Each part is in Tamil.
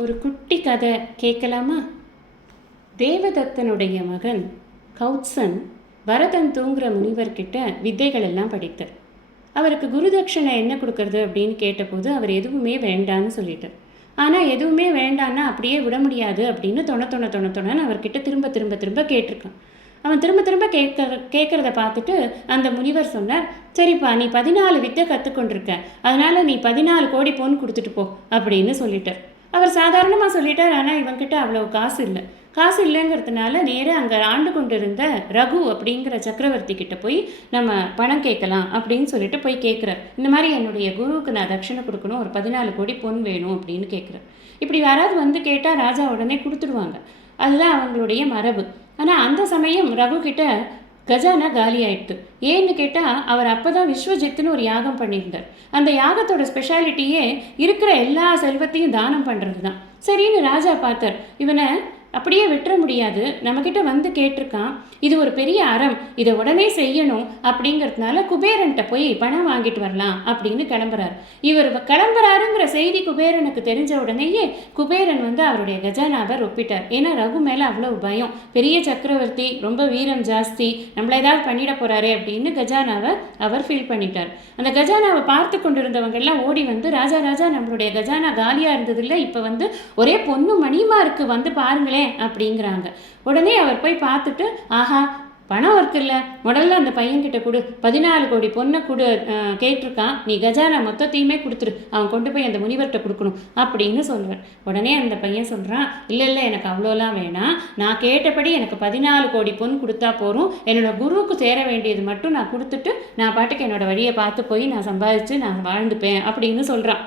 ஒரு குட்டி கதை கேட்கலாமா? தேவதத்தனுடைய மகன் கௌத்சன் வரதன் தூங்குற முனிவர்கிட்ட வித்தைகள் எல்லாம் படித்தார். அவருக்கு குருதட்சணை என்ன கொடுக்கறது அப்படின்னு கேட்டபோது அவர் எதுவுமே வேண்டான்னு சொல்லிட்டார். ஆனால் எதுவுமே வேண்டான்னா அப்படியே விட முடியாது அப்படின்னு தொணன்னு அவர்கிட்ட திரும்ப திரும்ப திரும்ப கேட்டிருக்கான். அவன் திரும்ப திரும்ப கேட்குறத பார்த்துட்டு அந்த முனிவர் சொன்னார், சரிப்பா, நீ 14 வித்தை கற்றுக்கொண்டிருக்க, அதனால் நீ 14 கோடி பொன் கொடுத்துட்டு போ அப்படின்னு சொல்லிட்டார். அவர் சாதாரணமாக சொல்லிட்டார். ஆனால் இவன்கிட்ட அவ்வளோ காசு இல்லைங்கிறதுனால நேராக அங்கே ஆண்டு கொண்டு இருந்த ரகு அப்படிங்கிற சக்கரவர்த்தி கிட்ட போய் நம்ம பணம் கேட்கலாம் அப்படின்னு சொல்லிட்டு போய் கேட்குறார். இந்த மாதிரி என்னுடைய குருவுக்கு நான் தட்சணை கொடுக்கணும், ஒரு 14 கோடி பொன் வேணும் அப்படின்னு கேட்குறார். இப்படி யாராவது வந்து கேட்டால் ராஜா உடனே கொடுத்துடுவாங்க, அதுதான் அவங்களுடைய மரபு. ஆனால் அந்த சமயம் ரகு கிட்ட கஜானா காலி ஆயிடுது. ஏன்னு கேட்டால் அவர் அப்போ தான் விஸ்வஜித்துன்னு ஒரு யாகம் பண்ணியிருந்தார். அந்த யாகத்தோட ஸ்பெஷாலிட்டியே இருக்கிற எல்லா செல்வத்தையும் தானம் பண்ணுறது தான். சரின்னு ராஜா பார்த்தார், இவனை அப்படியே விட்டுற முடியாது, நம்மக்கிட்ட வந்து கேட்டிருக்கான், இது ஒரு பெரிய அறம், இதை உடனே செய்யணும் அப்படிங்கிறதுனால குபேரன்கிட்ட போய் பணம் வாங்கிட்டு வரலாம் அப்படின்னு கிளம்புறாரு. இவர் கிளம்புறாருங்கிற செய்தி குபேரனுக்கு தெரிஞ்ச உடனேயே குபேரன் வந்து அவருடைய கஜானாவை ஒப்பிட்டார். ஏன்னா ரகு மேலே அவ்வளோ பயம், பெரிய சக்கரவர்த்தி, ரொம்ப வீரம் ஜாஸ்தி, நம்மள ஏதாவது பண்ணிட போகிறாரு அப்படின்னு கஜானாவை அவர் ஃபீல் பண்ணிட்டார். அந்த கஜானாவை பார்த்து கொண்டிருந்தவங்கெல்லாம் ஓடி வந்து, ராஜா ராஜா, நம்மளுடைய கஜானா காலியாக இருந்ததில்லை, இப்போ வந்து ஒரே பொண்ணு மணிமா இருக்கு, வந்து பாருங்களேன் அப்படிங்கிறாங்க. உடனே அவர் போய் பார்த்துட்டு, ஆஹா, பணம் இருக்குல்ல, முதல்ல அந்த பையன்கிட்ட கொடு, 14 கோடி பொண்ணை கொடு கேட்டிருக்கான், நீ கஜானா மொத்தத்தையுமே கொடுத்துரு, அவன் கொண்டு போய் அந்த முனிவர்கிட்ட கொடுக்கணும் அப்படின்னு சொல்லுவேன். உடனே அந்த பையன் சொல்கிறான், இல்லை எனக்கு அவ்வளோலாம் வேணாம், நான் கேட்டபடி எனக்கு 14 கோடி பொன் கொடுத்தா போகிறோம், என்னோட குருவுக்கு சேர வேண்டியது மட்டும் நான் கொடுத்துட்டு நான் பாட்டுக்கு என்னோட வழியை பார்த்து போய் நான் சம்பாதிச்சு நான் வாழ்ந்துப்பேன் அப்படின்னு சொல்கிறான்.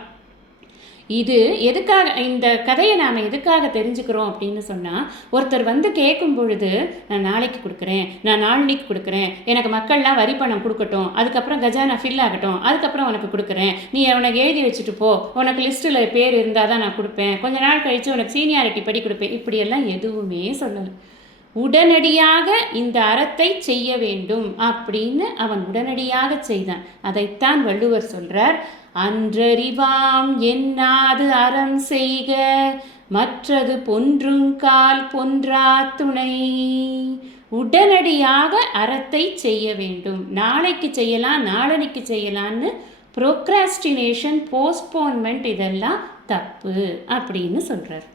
இது எதுக்காக, இந்த கதையை நாம் எதுக்காக தெரிஞ்சுக்கிறோம் அப்படின்னு சொன்னால், ஒருத்தர் வந்து கேட்கும் பொழுது, நான் நாளைக்கு கொடுக்குறேன், நான் நாளைக்கு கொடுக்குறேன், எனக்கு மக்கள்லாம் வரி பணம் கொடுக்கட்டும், அதுக்கப்புறம் கஜானா ஃபில் ஆகட்டும், அதுக்கப்புறம் உனக்கு கொடுக்குறேன், நீ உனக்கு எழுதி வச்சுட்டு போ, உனக்கு லிஸ்ட்டில் பேர் இருந்தால் தான் நான் கொடுப்பேன், கொஞ்ச நாள் கழித்து உனக்கு சீனியாரிட்டி படி கொடுப்பேன், இப்படியெல்லாம் எதுவுமே சொல்லலை. உடனடியாக இந்த அறத்தை செய்ய வேண்டும் அப்படின்னு அவன் உடனடியாக செய்தான். அதைத்தான் வள்ளுவர் சொல்றார், அன்றறிவாம் என்னாது அறம் செய்க, மற்றது பொன்றுங்கால் பொன்றா துணை. உடனடியாக அறத்தை செய்ய வேண்டும், நாளைக்கு செய்யலாம், நாளனைக்கு செய்யலான்னு ப்ரோக்ராஸ்டினேஷன், போஸ்ட்போன்மெண்ட், இதெல்லாம் தப்பு அப்படின்னு சொல்றார்.